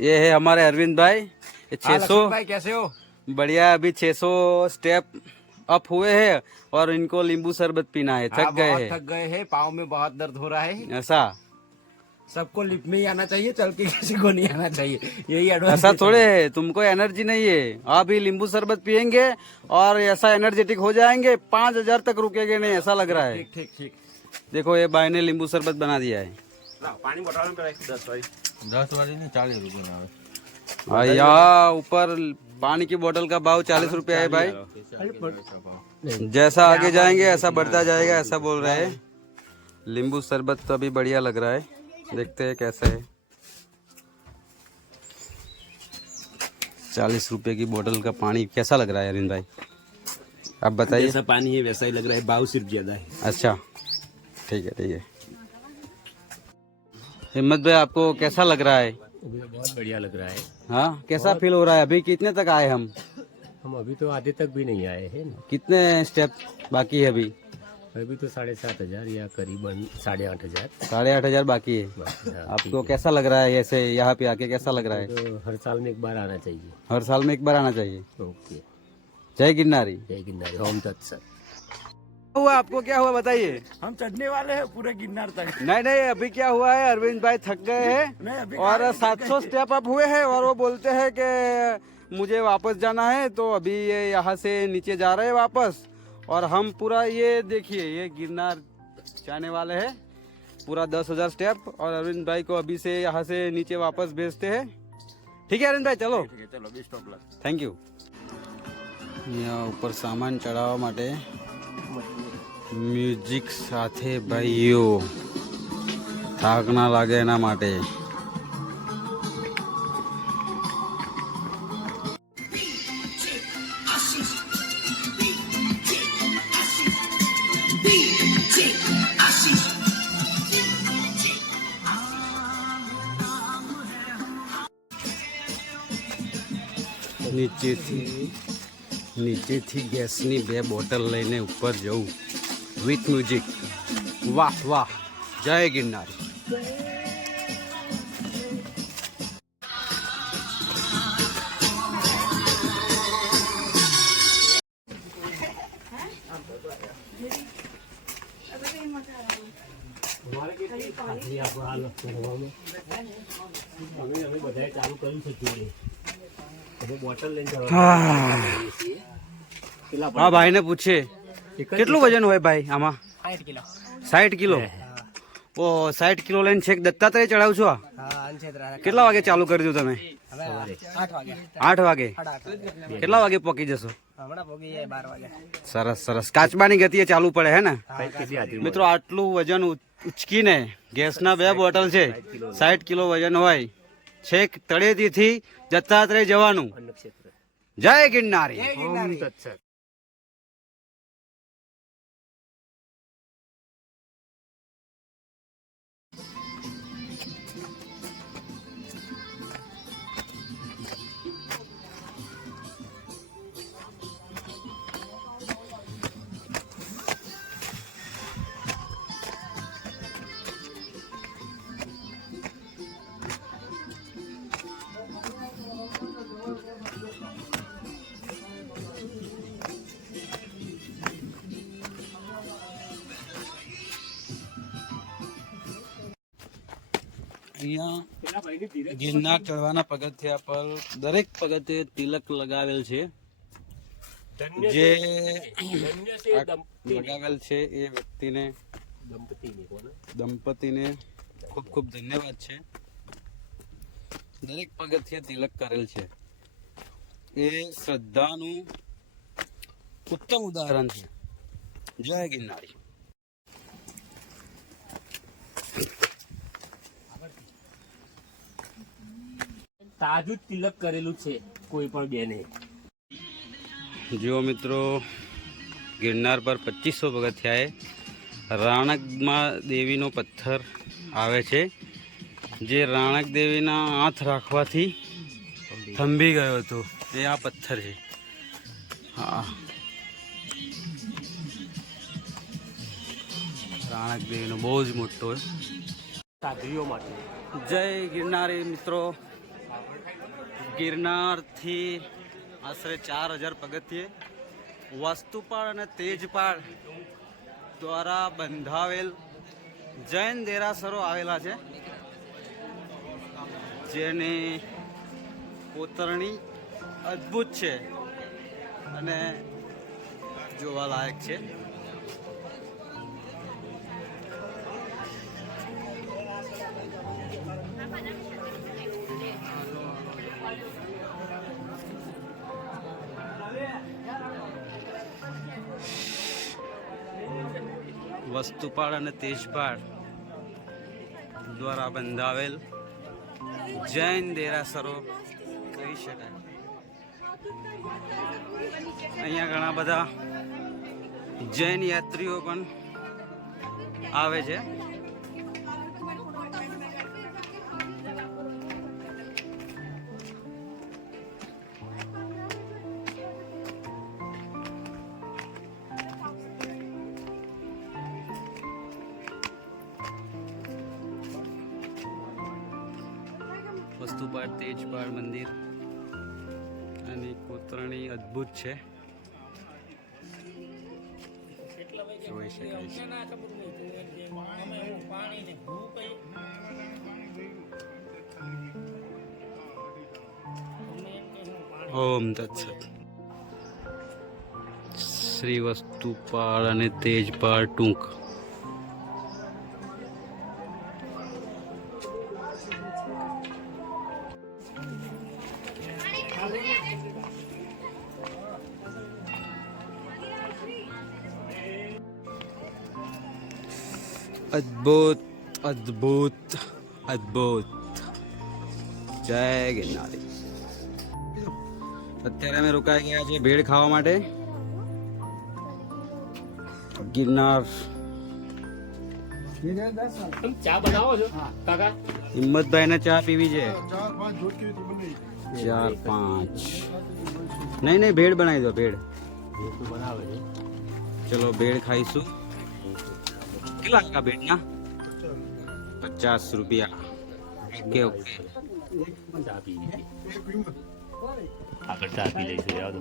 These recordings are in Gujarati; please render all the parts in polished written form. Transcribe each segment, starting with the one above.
ये है हमारे अरविंद भाई, 600 भाई कैसे हो? बढ़िया। अभी 600 स्टेप अप हुए हैं और इनको नींबू शरबत पीना है। थक गए हैं। थक गए हैं, पाँव में बहुत दर्द हो रहा है। ऐसा सबको लिफ्ट में ही आना चाहिए, चल के किसी को नहीं आना चाहिए, यही एडवाइस। ऐसा थोड़े है, तुमको एनर्जी नहीं है। आप ही नींबू शरबत पियेंगे और ऐसा एनर्जेटिक हो जाएंगे, 5000 तक रुकेंगे नहीं, ऐसा लग रहा है। ठीक ठीक। देखो ये भाई ने नींबू शरबत बना दिया है। पानी बोतल में 10 वाली नहीं 40 रुपये। और यहाँ ऊपर पानी की बोतल का भाव 40 रुपया है भाई। जैसा आगे जाएंगे ऐसा बढ़ता जाएगा, ऐसा बोल रहे हैं। नींबू शरबत तो अभी बढ़िया लग रहा है, देखते हैं कैसा है। 40 रुपए की बोतल का पानी कैसा लग रहा है अरविंद भाई, आप बताइए। जैसा पानी है वैसा ही लग रहा है, भाव सिर्फ ज्यादा है। अच्छा ठीक है ठीक है। हिम्मत भाई आपको कैसा लग रहा है? बहुत बढ़िया लग रहा है। हाँ कैसा फील हो रहा है? अभी कितने तक आए हम अभी तो आधे तक भी नहीं आए हैं। कितने स्टेप बाकी है अभी? अभी तो 7,500 या करीबन 8,500। 8,500 बाकी है। आपको कैसा लग रहा है ऐसे यहाँ पे आके, कैसा लग रहा है? तो हर साल में एक बार आना चाहिए। हर साल में एक बार आना चाहिए। ओके। जय गिरनारी। जय गिरनारी। ओम तत्सत। हुआ आपको, क्या हुआ बताइए? हम चढ़ने वाले हैं पूरे गिरनार तक। नहीं नहीं, अभी क्या हुआ है, अरविंद भाई थक गए हैं और 700 स्टेप अप हुए हैं और वो बोलते हैं कि मुझे वापस जाना है, तो अभी ये यहाँ से नीचे जा रहे हैं वापस। और हम पूरा ये देखिए, ये गिरनार जाने वाले हैं पूरा 10,000 स्टेप, और अरविंद भाई को अभी से यहाँ से नीचे वापस भेजते हैं। ठीक है अरविंद भाई, चलो। Thank you. यहाँ ऊपर सामान चढ़ावा माटे મ્યુઝિક સાથે ભાઈઓ, થાક ના લાગે એના માટે। નીચેથી ગેસની 2 બોટલ લઈને ઉપર જવું વિથ મ્યુઝિક। વાહ વાહ, જય ગિરનારી। હા ભાઈ ને પૂછે કેટલું વજન હોય ભાઈ આમાં? 60 કિલો। ઓ 60 કિલો લઈને છેક દત્તાત્રેય ચડાવ છો? કેટલા વાગે ચાલુ કરી દઉં તમે? 8 વાગે। કેટલા વાગે પહોંચી જશો? સરસ સરસ, કાચબાની ગતિએ ચાલુ પડે હે ને મિત્રો? આટલું વજન ઉચકીને ગેસના 2 બોટલ છે, 60 કિલો વજન હોય, છેક તળેટીથી દત્તાત્રેય જવાનું। જય ગિરનારી। ઓમ તત્સત। અહીંયા ગિરનાર ચડવાના પગથિયા પર દરેક પગથિયે તિલક લગાવેલ છે। જે લગાવેલ છે એ વ્યક્તિને, દંપતીને ખૂબ ખૂબ ધન્યવાદ છે। દરેક પગથિયે તિલક કરેલ છે એ શ્રદ્ધાનું ઉત્તમ ઉદાહરણ છે। જય ગિરનારી। તાજું તિલક કરેલું છે કોઈ પણ બેને। જો મિત્રો, ગિરનાર પર 2500 પગથિયાએ રાણકમાં દેવીનો પથ્થર આવે છે, જે રાણક દેવીના હાથ રાખવાથી થંભી ગયો હતો, એ આ પથ્થર છે। હા, રાણક દેવીનો બહુ જ મોટો સાધ્વીઓ માટે જય ગિરનારી મિત્રો. ગિરનારથી આશરે 4000 પગથિયે વસ્તુપાળ અને તેજપાળ દ્વારા બંધાવેલ જૈન દેરાસરો આવેલા છે, જેની કોતરણી અદ્ભુત છે અને જોવાલાયક છે. વસ્તુપાળ અને તેજપાળ દ્વારા બંધાવેલ જૈન દેરાસરો કહી શકાય. અહીંયા ઘણા બધા જૈન યાત્રીઓ પણ આવે છે. વસ્તુપાળ તેજપાળ મંદિર અને કોતરણી અદ્ભુત છે, જોઈ શકાય છે. ઓમ તત્સત. શ્રી વસ્તુપાળ અને તેજપાળ ટૂંક. અદ્ભુત અદ્ભુત અદ્ભુત. જય ગિરનારી. અત્યારે અમે રોકાઈ ગયા છે ભેળ ખાવા માટે. ગિરનાર ચા બનાવો છો કાકા? હિંમતભાઈ ને ચા પીવી છે. 4-5 નહીં ભેળ બનાવી દો. ભેળ બનાવે છે. ચલો ભેળ ખાઈશું. કેટલા કા ભેળ ના? 50 રૂપિયા. Okay okay. ચા પી લીધી. આગળ ચા પી લઈશું. યાદ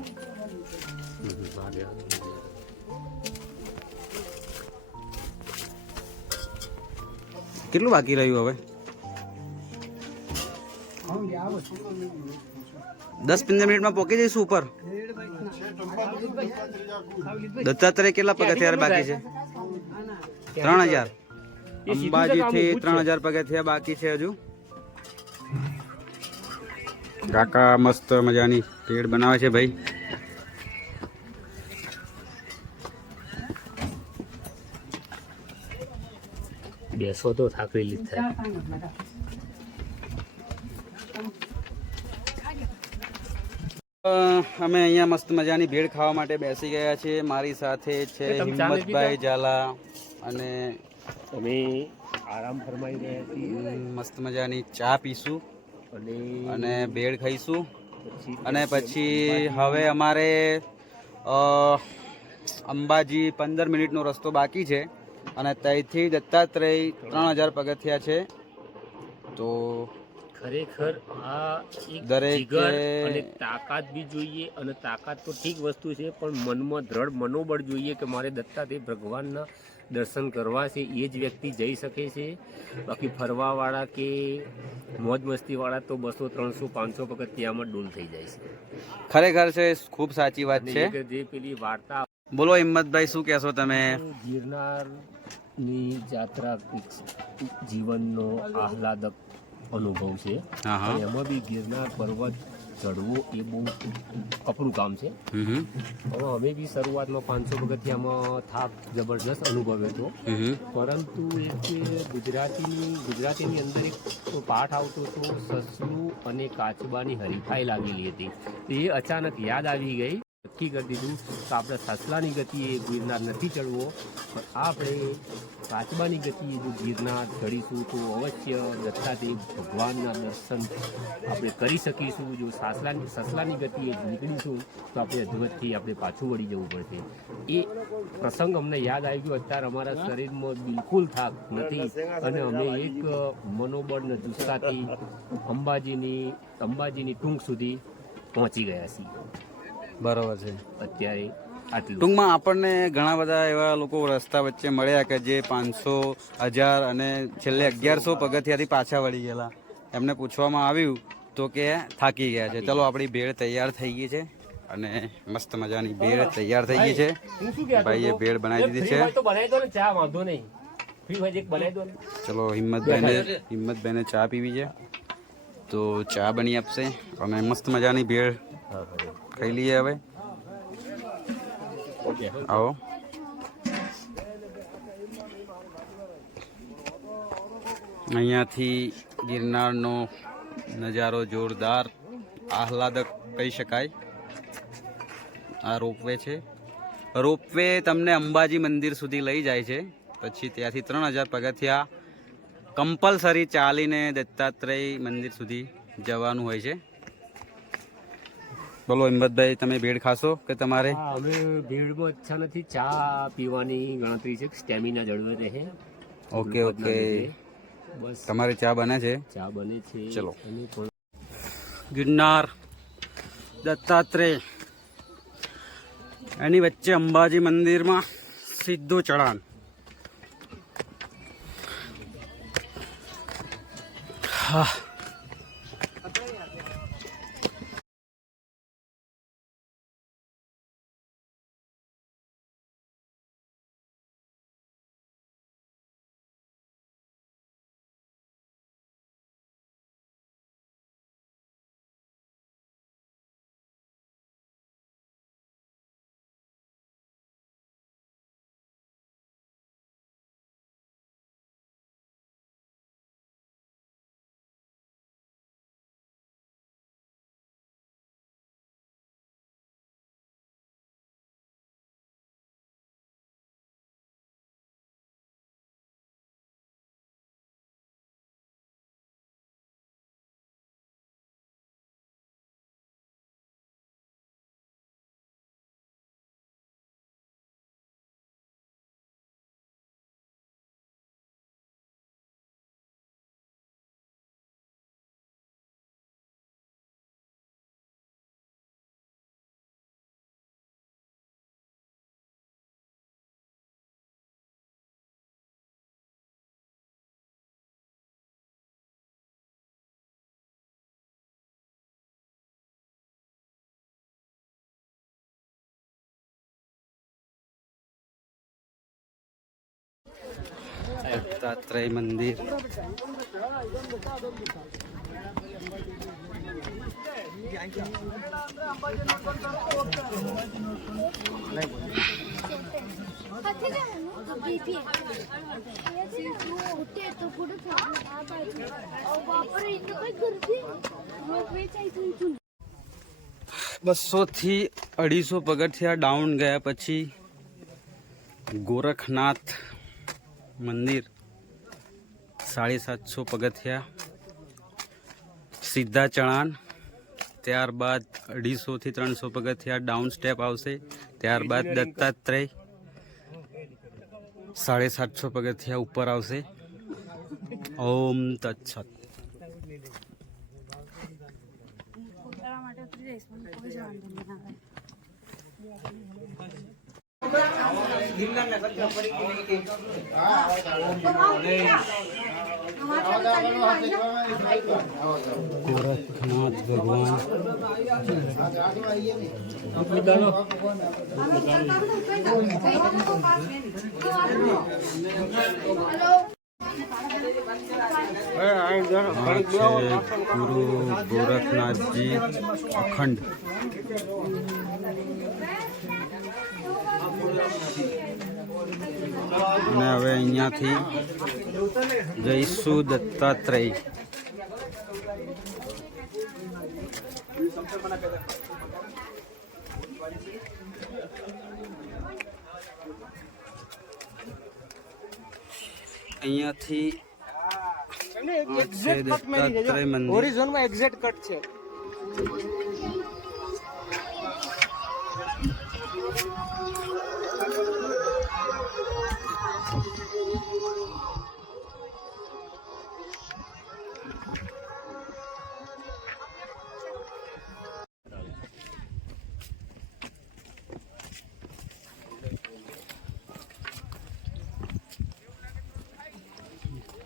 કેટલું બાકી રહ્યું હવે? 10-15 મિનિટમાં પહોંચી જઈશું ઉપર. દત્તાત્રેય કેટલા પગથિયા બાકી છે? 3000. અંબાજી થી 3000 પગથિયા બાકી છે હજુ. કાકા મસ્ત મજાની ભેળ બનાવે છે ભાઈ. બેસો તો થાકેલી જ થાય. અમે અહીંયા મસ્ત મજાની ભેળ ખાવા માટે બેસી ગયા છીએ. મારી સાથે છે હિંમતભાઈ ઝાલા અને અમે આરામ ફરમાઈ રહ્યા છીએ. મસ્ત મજાની ચા પીશું અને ભેળ ખાઈશું. અને પછી હવે અમારે અંબાજી 15 મિનિટનો રસ્તો બાકી છે અને ત્યાંથી દત્તાત્રેય 3000 પગથિયા છે. તો ખરેખર આ એક દરેક જીગર અને તાકાત બી જોઈએ. અને તાકાત તો ઠીક વસ્તુ છે, પણ મનમાં દ્રઢ મનોબળ જોઈએ કે મારે દત્તાત્રેય ભગવાનના દર્શન કરવા છે. એ જ વ્યક્તિ જઈ શકે છે. બાકી ફરવાવાળા કે મોજ મસ્તીવાળા તો 200, 300, 500 પગથિયામાં ડોલ થઈ જાય છે. ખરેખર છે, ખૂબ સાચી વાત છે. જે પેલી વાર્તા. બોલો હિંમતભાઈ, શું કહેશો તમે? ગિરનારની યાત્રા જીવનનો આહલાદક અનુભવ છે. એમાં બી ગિરનાર પર્વત ચડવો એ બહુ કપરું કામ છે. હવે અમે બી શરૂઆતમાં 500 પગથિયામાં થાક જબરજસ્ત અનુભવ્યો હતો. પરંતુ એક ગુજરાતીની અંદર એક પાઠ આવતો હતો, સસલું અને કાચબાની હરીફાઈ લાગેલી હતી. એ અચાનક યાદ આવી ગઈ નક્કી કરી દીધું કે આપણે સસલાની ગતિએ ગિરનાર નથી ચડવો, પણ આપણે કાચબાની ગતિએ જો ગિરનાર ચડીશું તો અવશ્ય દત્તાત્રેય ભગવાનના દર્શન આપણે કરી શકીશું. જો સસલાની ગતિએ નીકળીશું તો આપણે અધવતથી આપણે પાછું વળી જવું પડશે. એ પ્રસંગ અમને યાદ આવી ગયો. અત્યારે અમારા શરીરમાં બિલકુલ થાક નથી અને અમે એક મનોબળ અને જુસ્સાથી અંબાજીની ટૂંક સુધી પહોંચી ગયા છીએ. બરોબર છે. અત્યારે આટલું. ટૂંકમાં આપણને ઘણા બધા એવા લોકો રસ્તા વચ્ચે મળ્યા કે જે 500, 1000 અને છેલ્લે 1100 પગથિયાથી પાછા વળી ગયેલા. એમને પૂછવામાં આવ્યું તો કે થાકી ગયા છે. ચલો, આપણી ભેળ તૈયાર થઈ ગઈ છે અને મસ્ત મજાની ભેળ તૈયાર થઈ ગઈ છે. ભાઈએ ભેળ બનાવી દીધી છે. ચલો, હિંમતભાઈને ચા પીવી છે તો ચા બની આપશે અને મસ્ત મજાની ભેળ ખાઈ લઈએ. હવે આવો. અહીંયાથી ગિરનારનો નજારો જોરદાર આહલાદક કહી શકાય. આ રોપવે છે. રોપવે તમને અંબાજી મંદિર સુધી લઈ જાય છે. પછી ત્યાંથી 3000 પગથિયા કમ્પલસરી ચાલીને દત્તાત્રેય મંદિર સુધી જવાનું હોય છે. બોલો હિંમતભાઈ, તમે ભેળ ખાશો કે તમારે? અમે ભેળમાં ઈચ્છા નથી, ચા પીવાની ગણતરી છે. સ્ટેમિના જળવે રહે. ઓકે. બસ તમારે ચા બને છે? ચા બને છે. ચલો. ગિરનાર, દત્તાત્રેય, એની વચ્ચે અંબાજી મંદિરમાં સીધું ચઢાણ. હા, દત્તાત્રેય મંદિર. બસો થી 250 પગથિયા ડાઉન ગયા પછી ગોરખનાથ મંદિર, 750 પગથિયા સીધા ચઢાણ. ત્યારબાદ 250 થી 300 પગથિયા ડાઉન સ્ટેપ આવશે. ત્યારબાદ દત્તાત્રેય 750 પગથિયા ઉપર આવશે. ઓમ તત્સત. ગોરખનાથ ભગવાન. ગુરુ ગોરખનાથજી અખંડ. અને હવે અહીંયાથી જઈશું દત્તાત્રેય. અહીંયાથી દત્તાત્રેય મંદિર હોરિઝોનમાં એક્ઝેક્ટ કટ છે.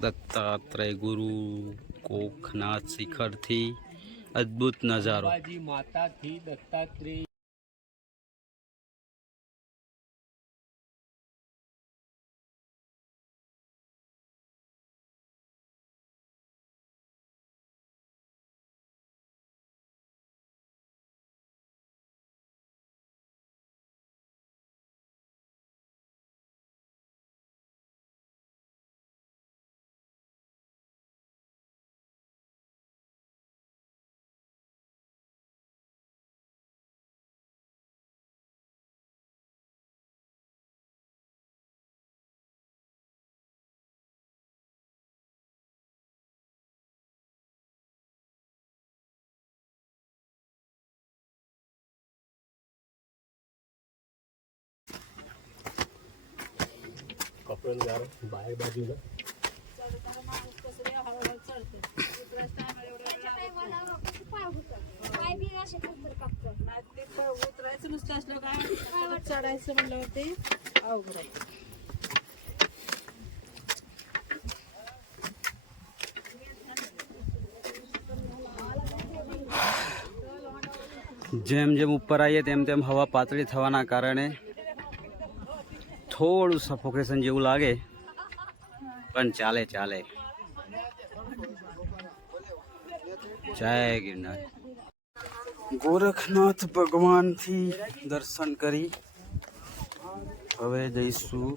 દત્તાત્રેય ગુરુ કોખનાથ શિખરથી અદ્ભુત નજારો. અંબાજી માતાથી દત્તાત્રેય કપડો બહાર બાજુ उतरायचं नुसतं असलं काय चढायचं म्हणलं ते अवघड आहे. જેમ જેમ ઉપર આવીએ તેમ તેમ હવા પાતળી થવાના કારણે થોડું સફોકેશન જેવું લાગે, પણ ચાલે ચાલે. જય ગિરનાર. ગોરખનાથ ભગવાનથી દર્શન કરી હવે જઈશું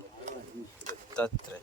Dattatreya.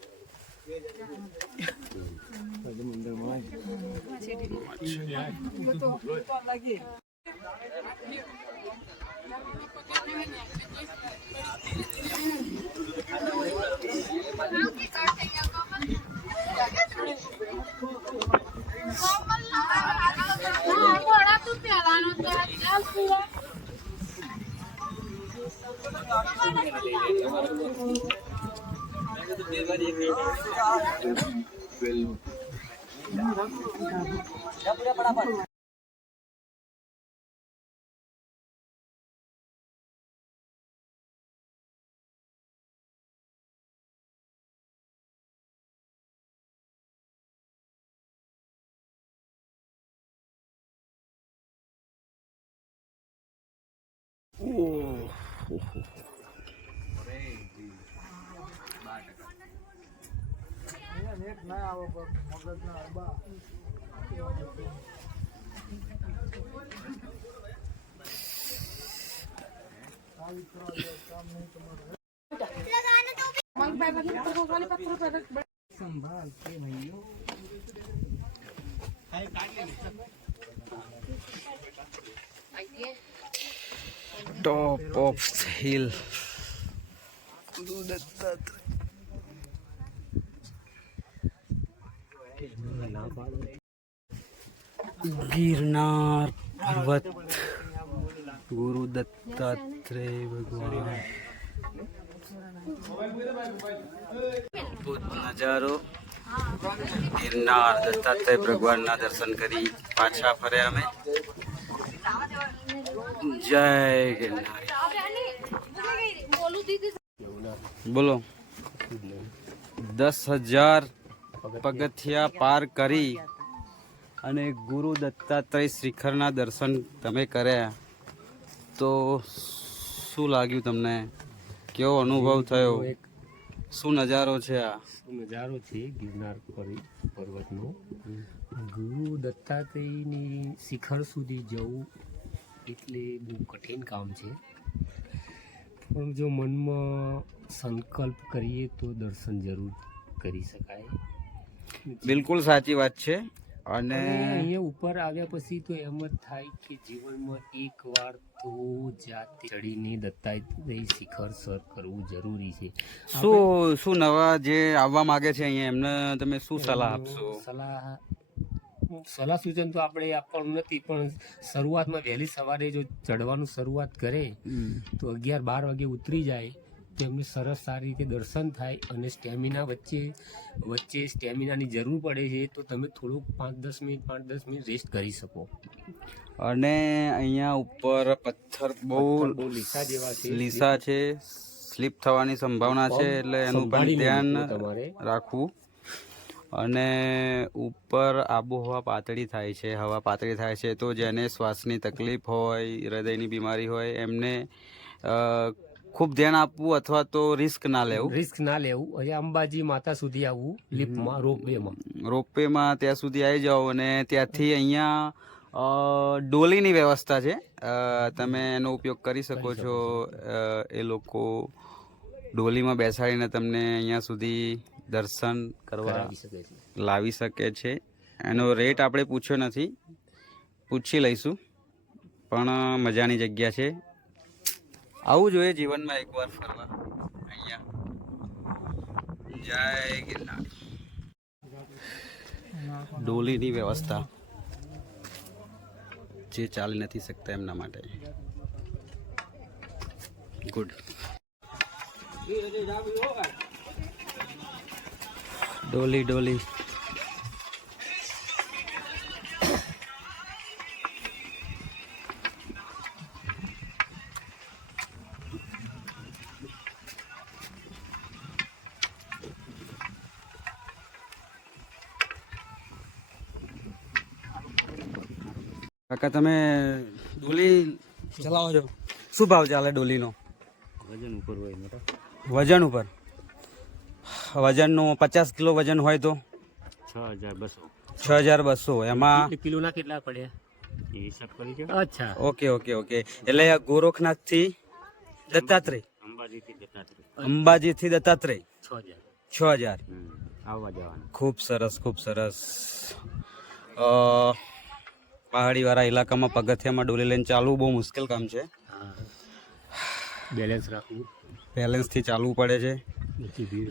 Top of the hill. Girnar पर्वत गुरु दत्तात्रेय भगवान. અદ્ભુત નજારો. ગિરનાર દત્તાત્રેય ભગવાનના દર્શન કરી પાછા ફર્યા અમે. જય ગિરનાર. બોલો. 10,000 પગથિયા પાર કરી અને ગુરુ દત્તાત્રેય શિખરના દર્શન તમે કર્યા તો શું લાગ્યું તમને? કેવો અનુભવ થયો? શું નજારો છે આ? નજારો છે ગિરનાર પર્વતનો. ગુરુ દત્તાત્રેયની શિખર સુધી જવું એટલે બહુ કઠિન કામ છે, પણ જો મનમાં સંકલ્પ કરીએ તો દર્શન જરૂર કરી શકાય. બિલકુલ સાચી વાત છે. અને અહીંયા ઉપર આવ્યા પછી તો એમ જ થાય કે જીવનમાં એકવાર તો જાતે ચડીને દત્તાત્રેય શિખર સર કરવું જરૂરી છે. શું નવા જે આવવા માંગે છે અહીંયા એમને તમે શું સલાહ આપશો? સલાહ સૂચન તો આપણે આપવાનું નથી, પણ શરૂઆતમાં વહેલી સવારે જો ચડવાનું શરૂઆત કરે તો 11-12 વાગે ઉતરી જાય તો એમને સરસ સારી રીતે દર્શન થાય. અને સ્ટેમિના વચ્ચે સ્ટેમિનાની જરૂર પડે છે તો તમે થોડુંક 5-10 મિનિટ રેસ્ટ કરી શકો. અને અહીંયા ઉપર પથ્થર બહુ લીસા છે, સ્લીપ થવાની સંભાવના છે, એટલે એનું પણ ધ્યાન રાખવું. અને ઉપર આબોહવા પાતળી થાય છે, હવા પાતળી થાય છે, તો જેને શ્વાસની તકલીફ હોય, હૃદયની બીમારી હોય એમને ખૂબ ધ્યાન આપવું અથવા તો રિસ્ક ના લેવું. હવે અંબાજી માતા સુધી આવવું લિફ્ટમાં, રોપવેમાં ત્યાં સુધી આવી જાઓ અને ત્યાંથી અહીંયા ડોલીની વ્યવસ્થા છે, તમે એનો ઉપયોગ કરી શકો છો. એ લોકો ડોલીમાં બેસાડીને તમને અહીંયા સુધી દર્શન કરવા લાવી શકે છે. એનો રેટ આપણે પૂછ્યો નથી, પૂછી લઈશું, પણ મજાની જગ્યા છે. આવું જોઈએ જીવનમાં એકવાર ફરવા અહીંયા. જય ગિરનાર. ડોલીની વ્યવસ્થા જે ચાલી નથી શકતા એમના માટે. ગુડ. ડોલી કાકા તમે ડોલી ચલાવો છો, શું ભાવ ચાલે ડોલીનો? વજન ઉપર વજનનું 50 કિલો વજન હોય તો 6,200. એમાં કિલોના કેટલા પડ્યા એ હિસાબ કરી છે. અચ્છા, ઓકે. એટલે ગોરખનાથ થી દત્તાત્રેય, અંબાજીથી દત્તાત્રેય 6,000 આવવા જવાનું. ખૂબ સરસ. પહાડી વાળા ઇલાકામાં પગથિયામાં ડોલી લઈને ચાલવું બહુ મુશ્કેલ કામ છે. બેલેન્સ રાખવું, બેલેન્સથી ચાલવું પડે છે.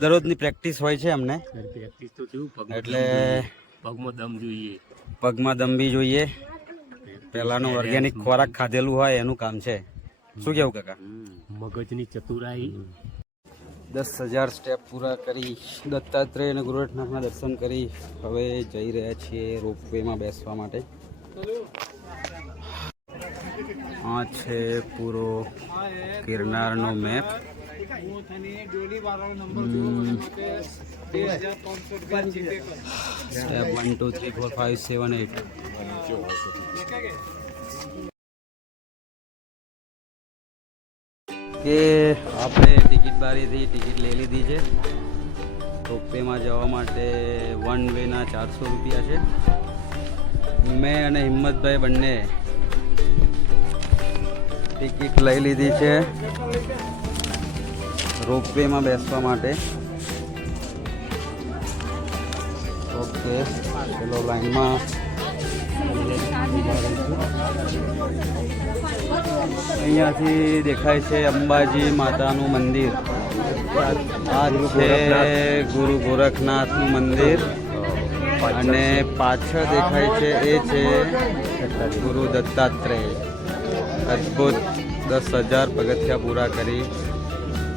દરરોજની પ્રેક્ટિસ હોય છે અમને, એટલે પગમાં દમ બી જોઈએ. પહેલાનું ઓર્ગેનિક ખોરાક ખાધેલું હોય એનું કામ છે. શું કેવું કાકા? મગજની ચતુરાઈ. 10,000 સ્ટેપ પૂરા કરી દત્તાત્રેય અને ગોરખનાથના દર્શન કરી હવે જઈ રહ્યા છીએ રોપવેમાં બેસવા માટે. આ છે પૂરો ગિરનારનો મેપ. સ્ટેપ 1 2 3 4 5 7 8. કે આપણે ટિકિટ બારીથી ટિકિટ લઈ લીધી છે. રોપવેમાં જવા માટે વન વેના 400 રૂપિયા છે. મેં અને હિંમતભાઈ બંને ટિકિટ લઈ લીધી છે રોપવેમાં બેસવા માટે. ઓકે, ચલો લાઈનમાં. અહીંયાથી દેખાય છે અંબાજી માતાનું મંદિર. આ છે ગુરુ ગોરખનાથનું મંદિર અને પાછળ દેખાય છે એ છે ગુરુ દત્તાત્રેય. અદ્ભુત 10,000 પગથિયા પૂરા કરી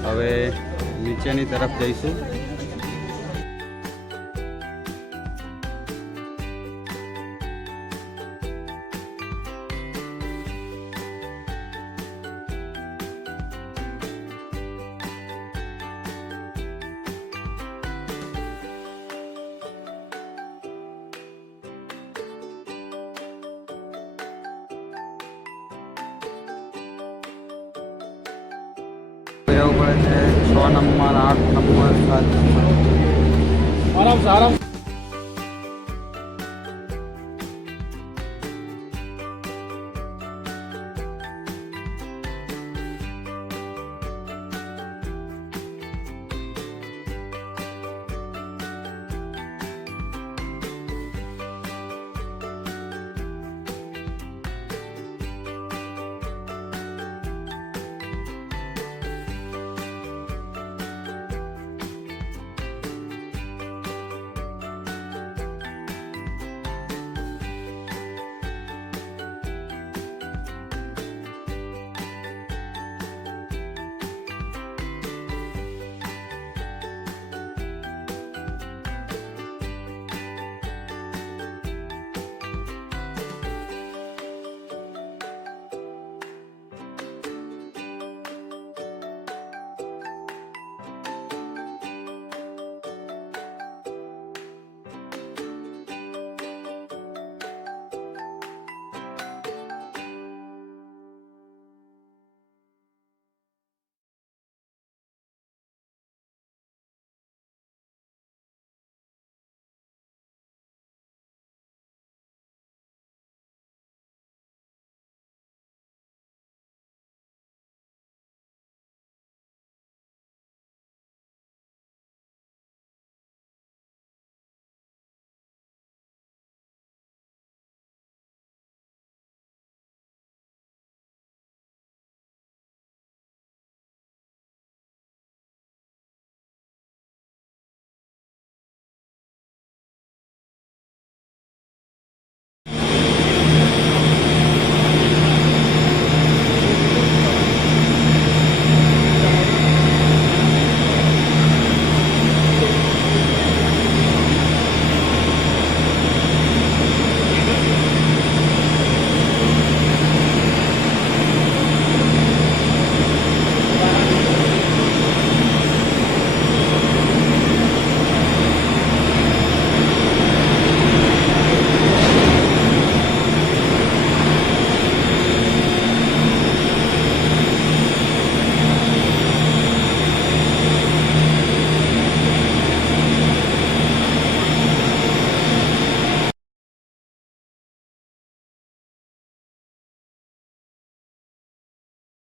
હવે નીચેની તરફ જઈશું. રહેવું પડે છે 6 નંબર 8 નંબર 7 નંબર.